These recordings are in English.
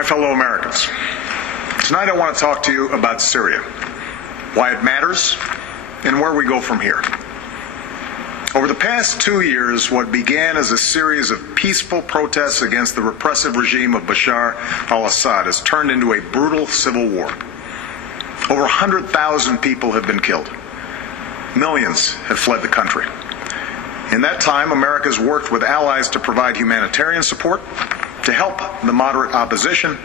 My fellow Americans, tonight I want to talk to you about Syria, why it matters, and where we go from here. Over the past 2 years, what began as a series of peaceful protests against the repressive regime of Bashar al-Assad has turned into a brutal civil war. Over 100,000 people have been killed. Millions have fled the country. In that time, America has worked with allies to provide humanitarian support, to help the moderate opposition,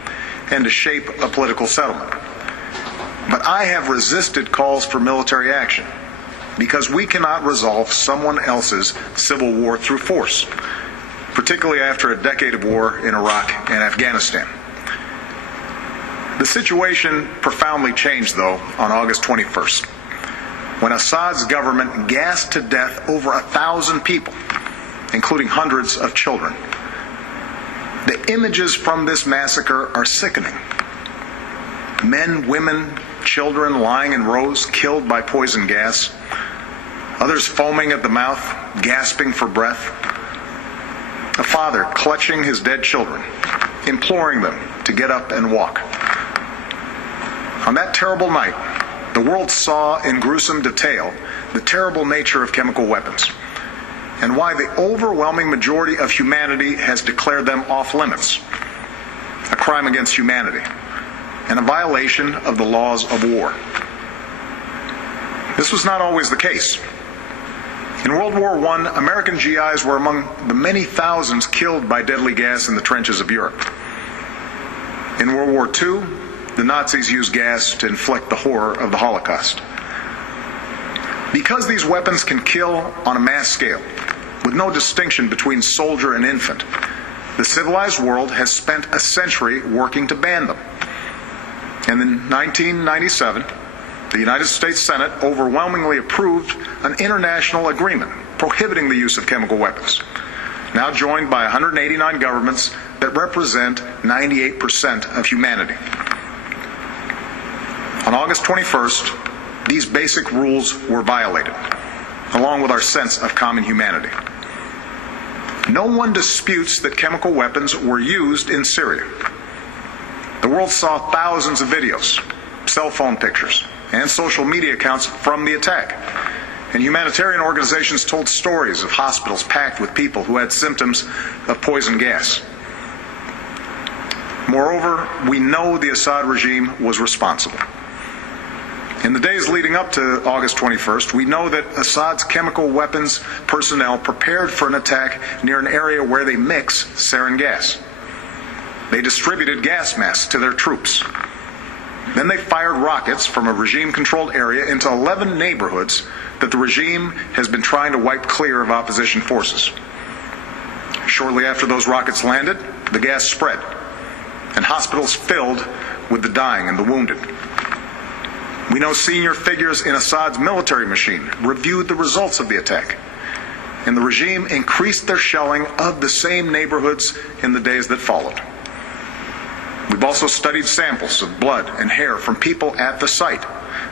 and to shape a political settlement. But I have resisted calls for military action because we cannot resolve someone else's civil war through force, particularly after a decade of war in Iraq and Afghanistan. The situation profoundly changed, though, on August 21st, when Assad's government gassed to death over 1,000 people, including hundreds of children. The images from this massacre are sickening. Men, women, children lying in rows, killed by poison gas. Others foaming at the mouth, gasping for breath. A father clutching his dead children, imploring them to get up and walk. On that terrible night, the world saw in gruesome detail the terrible nature of chemical weapons, and why the overwhelming majority of humanity has declared them off limits, a crime against humanity, and a violation of the laws of war. This was not always the case. In World War I, American GIs were among the many thousands killed by deadly gas in the trenches of Europe. In World War II, the Nazis used gas to inflict the horror of the Holocaust. Because these weapons can kill on a mass scale, with no distinction between soldier and infant, the civilized world has spent a century working to ban them. And in 1997, the United States Senate overwhelmingly approved an international agreement prohibiting the use of chemical weapons, now joined by 189 governments that represent 98% of humanity. On August 21st, these basic rules were violated, along with our sense of common humanity. No one disputes that chemical weapons were used in Syria. The world saw thousands of videos, cell phone pictures, and social media accounts from the attack. And humanitarian organizations told stories of hospitals packed with people who had symptoms of poison gas. Moreover, we know the Assad regime was responsible. In the days leading up to August 21st, we know that Assad's chemical weapons personnel prepared for an attack near an area where they mix sarin gas. They distributed gas masks to their troops. Then they fired rockets from a regime-controlled area into 11 neighborhoods that the regime has been trying to wipe clear of opposition forces. Shortly after those rockets landed, the gas spread, and hospitals filled with the dying and the wounded. We know senior figures in Assad's military machine reviewed the results of the attack, and the regime increased their shelling of the same neighborhoods in the days that followed. We've also studied samples of blood and hair from people at the site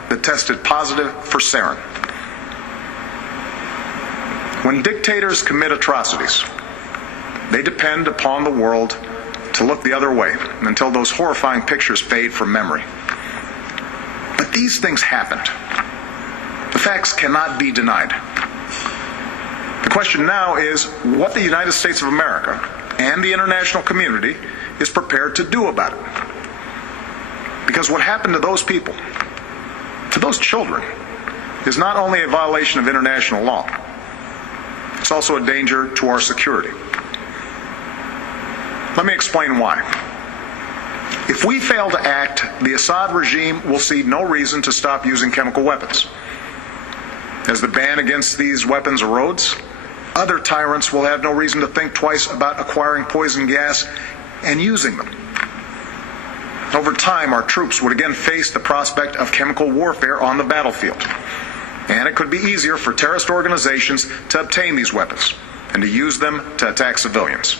that tested positive for sarin. When dictators commit atrocities, they depend upon the world to look the other way until those horrifying pictures fade from memory. But these things happened. The facts cannot be denied. The question now is what the United States of America and the international community is prepared to do about it. Because what happened to those people, to those children, is not only a violation of international law, it's also a danger to our security. Let me explain why. If we fail to act, the Assad regime will see no reason to stop using chemical weapons. As the ban against these weapons erodes, other tyrants will have no reason to think twice about acquiring poison gas and using them. Over time, our troops would again face the prospect of chemical warfare on the battlefield. And it could be easier for terrorist organizations to obtain these weapons and to use them to attack civilians.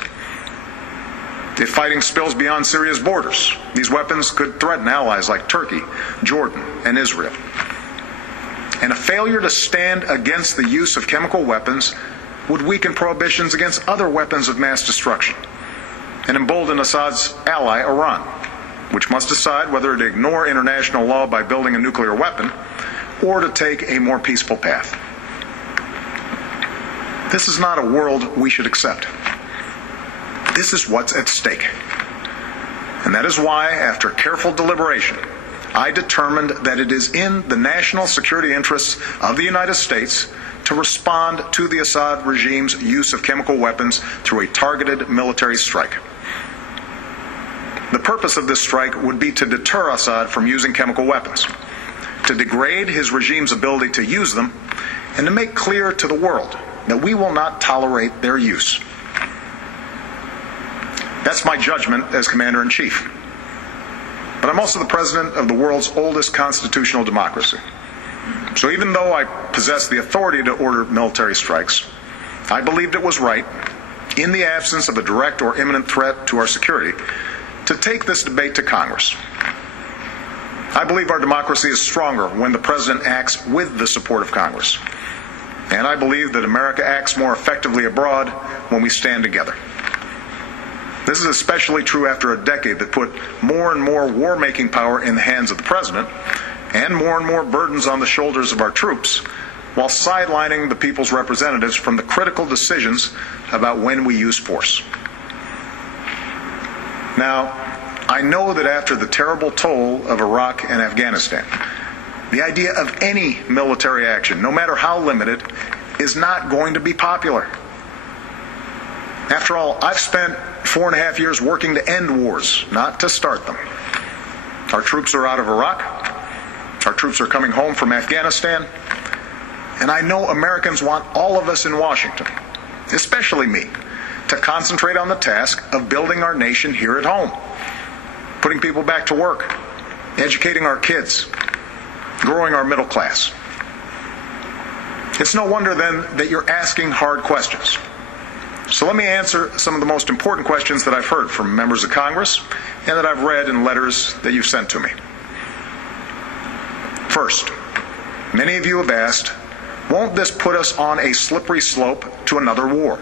If fighting spills beyond Syria's borders, these weapons could threaten allies like Turkey, Jordan, and Israel. And a failure to stand against the use of chemical weapons would weaken prohibitions against other weapons of mass destruction and embolden Assad's ally, Iran. which must decide whether to ignore international law by building a nuclear weapon or to take a more peaceful path. This is not a world we should accept. This is what's at stake. And that is why, after careful deliberation, I determined that it is in the national security interests of the United States to respond to the Assad regime's use of chemical weapons through a targeted military strike. The purpose of this strike would be to deter Assad from using chemical weapons, to degrade his regime's ability to use them, and to make clear to the world that we will not tolerate their use. That's my judgment as Commander-in-Chief. But I'm also the President of the world's oldest constitutional democracy. So even though I possess the authority to order military strikes, I believed it was right, in the absence of a direct or imminent threat to our security, to take this debate to Congress. I believe our democracy is stronger when the President acts with the support of Congress. And I believe that America acts more effectively abroad when we stand together. This is especially true after a decade that put more and more war-making power in the hands of the President and more burdens on the shoulders of our troops, while sidelining the people's representatives from the critical decisions about when we use force. Now, I know that after the terrible toll of Iraq and Afghanistan, the idea of any military action, no matter how limited, is not going to be popular. After all, I've spent 4.5 years working to end wars, not to start them. Our troops are out of Iraq. Our troops are coming home from Afghanistan. And I know Americans want all of us in Washington, especially me, to concentrate on the task of building our nation here at home, putting people back to work, educating our kids, growing our middle class. It's no wonder then that you're asking hard questions. So let me answer some of the most important questions that I've heard from members of Congress and that I've read in letters that you've sent to me. First, many of you have asked, won't this put us on a slippery slope to another war?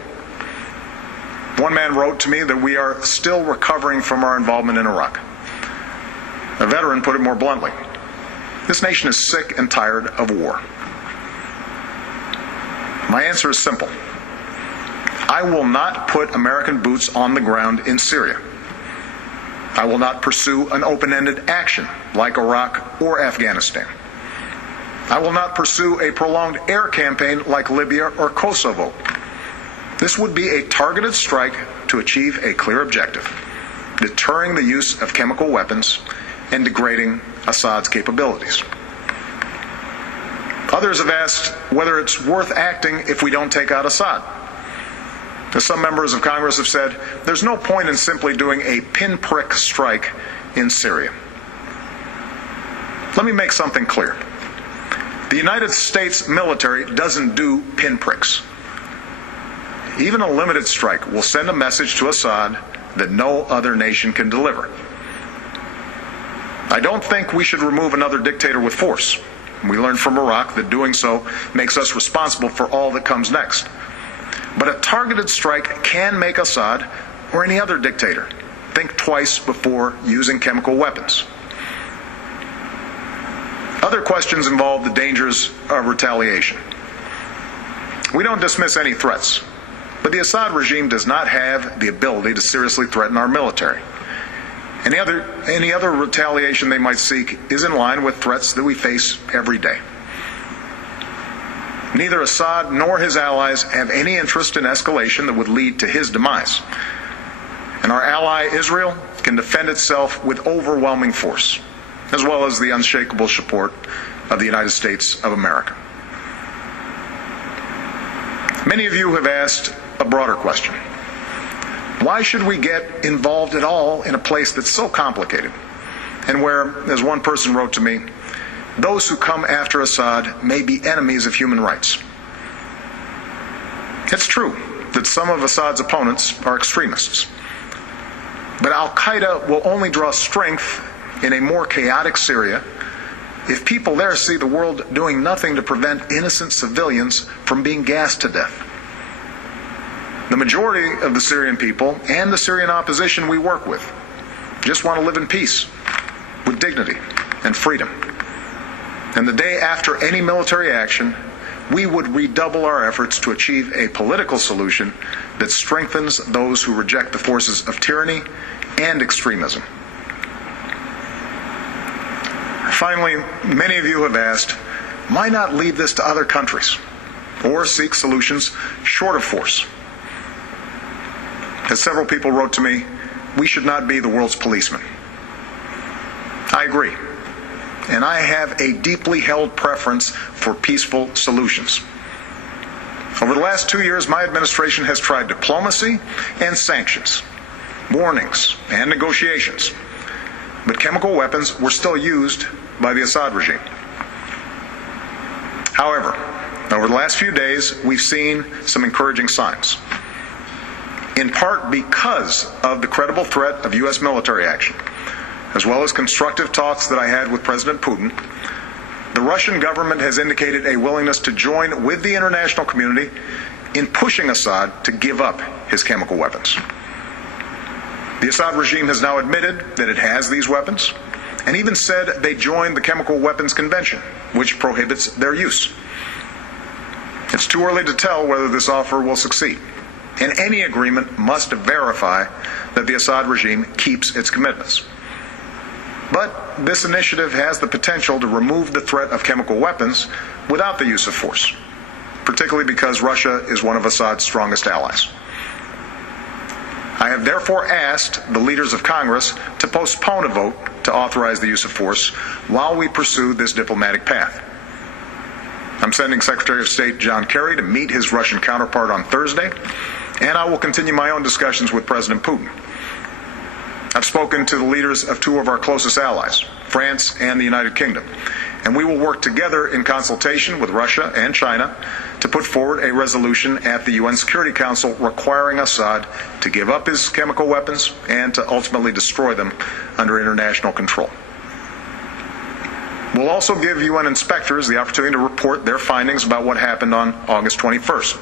One man wrote to me that we are still recovering from our involvement in Iraq. A veteran put it more bluntly. This nation is sick and tired of war. My answer is simple. I will not put American boots on the ground in Syria. I will not pursue an open-ended action like Iraq or Afghanistan. I will not pursue a prolonged air campaign like Libya or Kosovo. This would be a targeted strike to achieve a clear objective, deterring the use of chemical weapons and degrading Assad's capabilities. Others have asked whether it's worth acting if we don't take out Assad. As some members of Congress have said, there's no point in simply doing a pinprick strike in Syria. Let me make something clear. The United States military doesn't do pinpricks. Even a limited strike will send a message to Assad that no other nation can deliver. I don't think we should remove another dictator with force. We learned from Iraq that doing so makes us responsible for all that comes next. But a targeted strike can make Assad, or any other dictator, think twice before using chemical weapons. Other questions involve the dangers of retaliation. We don't dismiss any threats, but the Assad regime does not have the ability to seriously threaten our military. Any other retaliation they might seek is in line with threats that we face every day. Neither Assad nor his allies have any interest in escalation that would lead to his demise. And our ally Israel can defend itself with overwhelming force, as well as the unshakable support of the United States of America. Many of you have asked a broader question. Why should we get involved at all in a place that's so complicated, and where, as one person wrote to me, those who come after Assad may be enemies of human rights? It's true that some of Assad's opponents are extremists, but al-Qaeda will only draw strength in a more chaotic Syria if people there see the world doing nothing to prevent innocent civilians from being gassed to death. The majority of the Syrian people and the Syrian opposition we work with just want to live in peace with dignity and freedom. And the day after any military action, we would redouble our efforts to achieve a political solution that strengthens those who reject the forces of tyranny and extremism. Finally, many of you have asked, why not leave this to other countries or seek solutions short of force? As several people wrote to me, we should not be the world's policeman. I agree. And I have a deeply held preference for peaceful solutions. Over the last 2 years, my administration has tried diplomacy and sanctions, warnings and negotiations. But chemical weapons were still used by the Assad regime. However, over the last few days, we've seen some encouraging signs. In part because of the credible threat of U.S. military action, as well as constructive talks that I had with President Putin, the Russian government has indicated a willingness to join with the international community in pushing Assad to give up his chemical weapons. The Assad regime has now admitted that it has these weapons, and even said they joined the Chemical Weapons Convention, which prohibits their use. It's too early to tell whether this offer will succeed, and any agreement must verify that the Assad regime keeps its commitments. But this initiative has the potential to remove the threat of chemical weapons without the use of force, particularly because Russia is one of Assad's strongest allies. I have therefore asked the leaders of Congress to postpone a vote to authorize the use of force while we pursue this diplomatic path. I'm sending Secretary of State John Kerry to meet his Russian counterpart on Thursday, and I will continue my own discussions with President Putin. I've spoken to the leaders of two of our closest allies, France and the United Kingdom, and we will work together in consultation with Russia and China to put forward a resolution at the UN Security Council requiring Assad to give up his chemical weapons and to ultimately destroy them under international control. We'll also give UN inspectors the opportunity to report their findings about what happened on August 21st.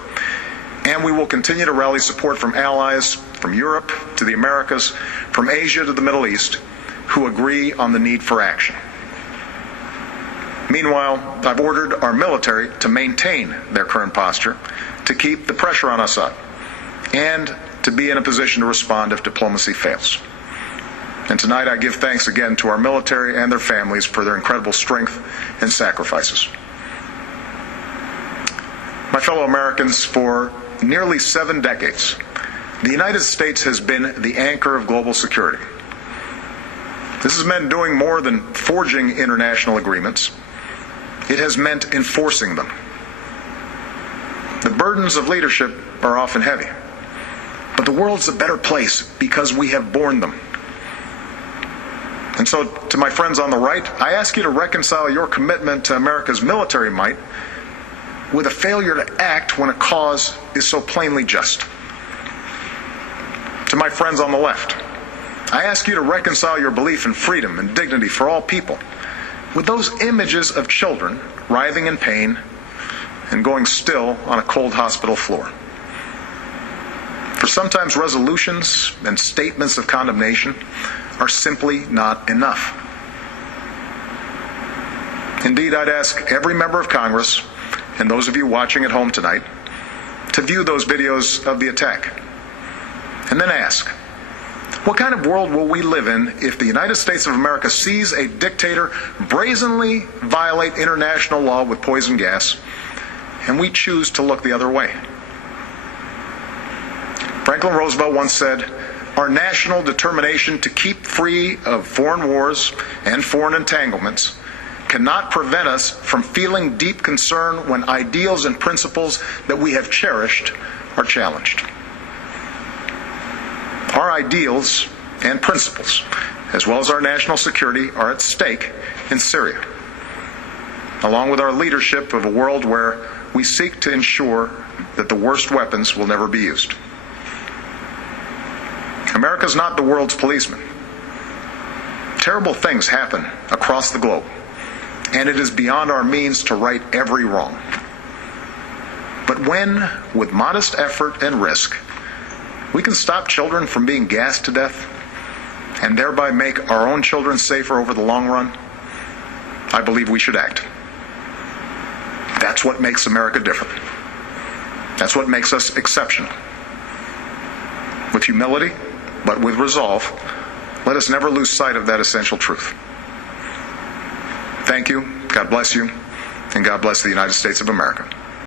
And we will continue to rally support from allies from Europe to the Americas, from Asia to the Middle East, who agree on the need for action. Meanwhile, I've ordered our military to maintain their current posture, to keep the pressure on Assad, and to be in a position to respond if diplomacy fails. And tonight I give thanks again to our military and their families for their incredible strength and sacrifices. My fellow Americans, for nearly 7 decades, the United States has been the anchor of global security. This has meant doing more than forging international agreements. It has meant enforcing them. The burdens of leadership are often heavy, but the world's a better place because we have borne them. And so, to my friends on the right, I ask you to reconcile your commitment to America's military might with a failure to act when a cause is so plainly just. To my friends on the left, I ask you to reconcile your belief in freedom and dignity for all people with those images of children writhing in pain and going still on a cold hospital floor. For sometimes resolutions and statements of condemnation are simply not enough. Indeed, I'd ask every member of Congress, and those of you watching at home tonight, to view those videos of the attack. And then ask, what kind of world will we live in if the United States of America sees a dictator brazenly violate international law with poison gas, and we choose to look the other way? Franklin Roosevelt once said, our national determination to keep free of foreign wars and foreign entanglements cannot prevent us from feeling deep concern when ideals and principles that we have cherished are challenged. Our ideals and principles, as well as our national security, are at stake in Syria, along with our leadership of a world where we seek to ensure that the worst weapons will never be used. America is not the world's policeman. Terrible things happen across the globe, and it is beyond our means to right every wrong. But when, with modest effort and risk, we can stop children from being gassed to death, and thereby make our own children safer over the long run, I believe we should act. That's what makes America different. That's what makes us exceptional. With humility, but with resolve, let us never lose sight of that essential truth. Thank you, God bless you, and God bless the United States of America.